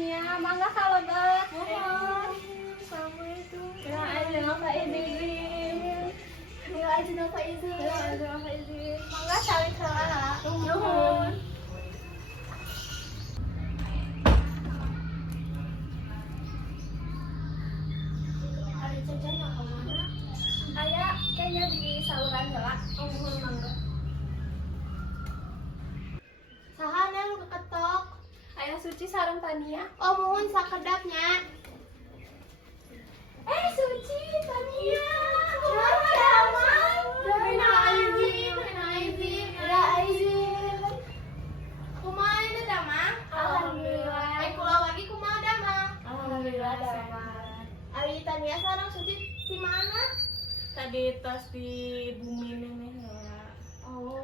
Tania, mangga kalebet. Mohon. Assalamualaikum. Ya aja Pak izin. Ya aja Pak izin. Ya aja Pak izin. Mangga cari salah. Nuhun. Ada jajan mah kemana? Aya kayaknya di saluran heula. Nuhun mangga. Sahana lu keketok. Aya Suci sareng Tania. Oh mohon sakedapnya. Suci, Tania. Kumaha ini damang? Alhamdulillah. Kula lagi kumaha damang? Alhamdulillah damang. Ari Tania sareng Suci di mana? Tadi tos di bumi neneh heula. Oh.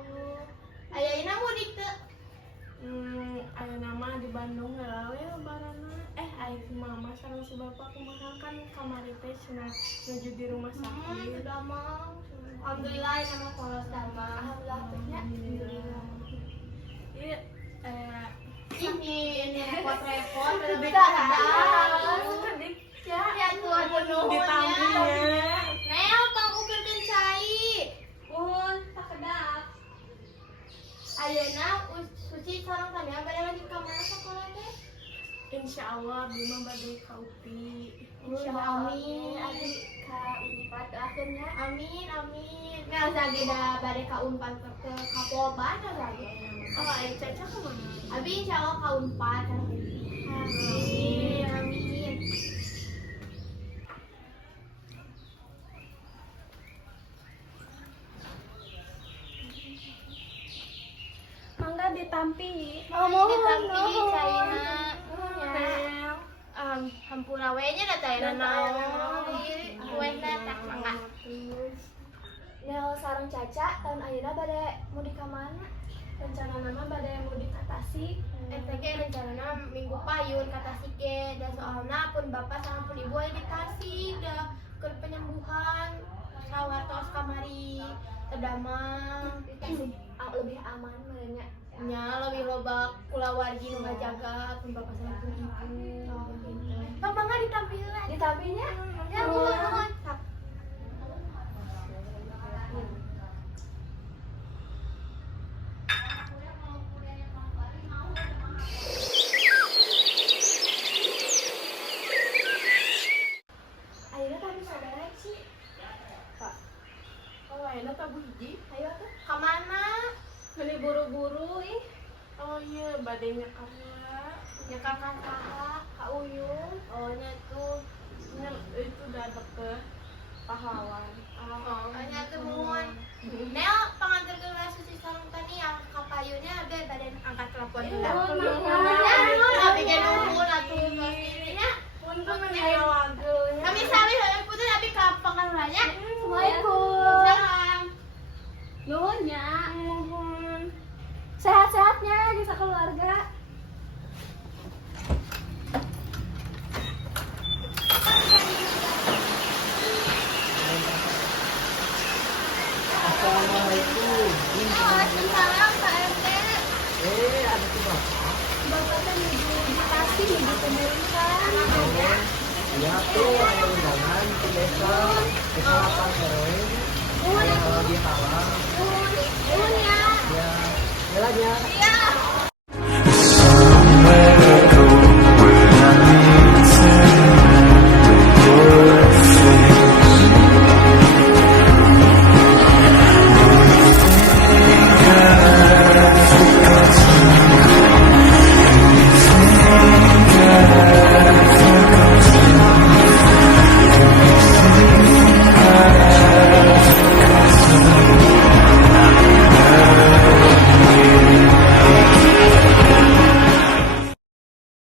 Ayeuna mudik teu? Ayo nama di Bandung heula we lebaranna. Ayo si mama sareng si bapak kumaha kan kamari teh cenah nuju di rumah sakit. Damang. Alhamdulillah nama polos damang. Alhamdulillah. Iya, Ini repot-repot Sedih tidak kan? Sedih ya. Ya Tuhan Ditampinya. Neo pang ukeun cai. Mun sakedap. Ayeuna Suci sareng Tania bade lagi ka mana sekolah teh? Insyaallah Bima bade ka UPI. Amin. Adi ka Unpad akhirnya. Amin. Nah, lagi dah bade ka Unpad ke Kapolban lagi. Oh, ayo Caca kemana? Abi insyaallah ka Unpad. Amin. Mangga ditampi. Oh, mohon ditampi caina. Ya. Hampura we nya da caina naon. Kuehna tak mangga. Nel sareng Caca tahun ayeuna bade mudik ka mana? Rencana nama bade mudik ka Tasik. Eta ge rencanana minggu payun ka Tasik ge da soalna pun bapak sama pun ibu aya di Tasik da keur penyembuhan sawartos kamari terdamang di Tasik Lebih aman merenya. nya lebih loba kulawargi nu ngajaga pun bapak sama pun ibu. Oh, gitu. Mangga ditampilan. Ditampinya? Ya mohon. Ayeuna tapi saudara sih. Pak. Oh, ayeuna tabu hiji. Ayo atuh. Ka mana? Beli buru-buru ih. Oh iya, bade nyekar heula. Ya ka kakak, ka Uyung. Oh, nya tuh itu udah deket pahlawan. Oh, nya teu mohon. Nel panganterkeun Suci sareng Tania ka payunnya ge badan angkat telepon heula. Oh, Ya, nuhun. nuhun abi ge nuhun atuh nya. Punten aya wageulnya. Kami sami heureun puteun abi ka pangaruhnya. Assalamualaikum. Salam. Nuhun nya. Sehat-sehatnya di sakeluarga. Assalamualaikum. Waalaikumsalam Pak RT. Ada tuh bapak. Bapak kan ibu dikasih, ibu pemerintahan. Ya tuh ada undangan ke desa, desa 8 RW. Yang lagi halal. Nuhun ya. Ya, jalan ya. Iya.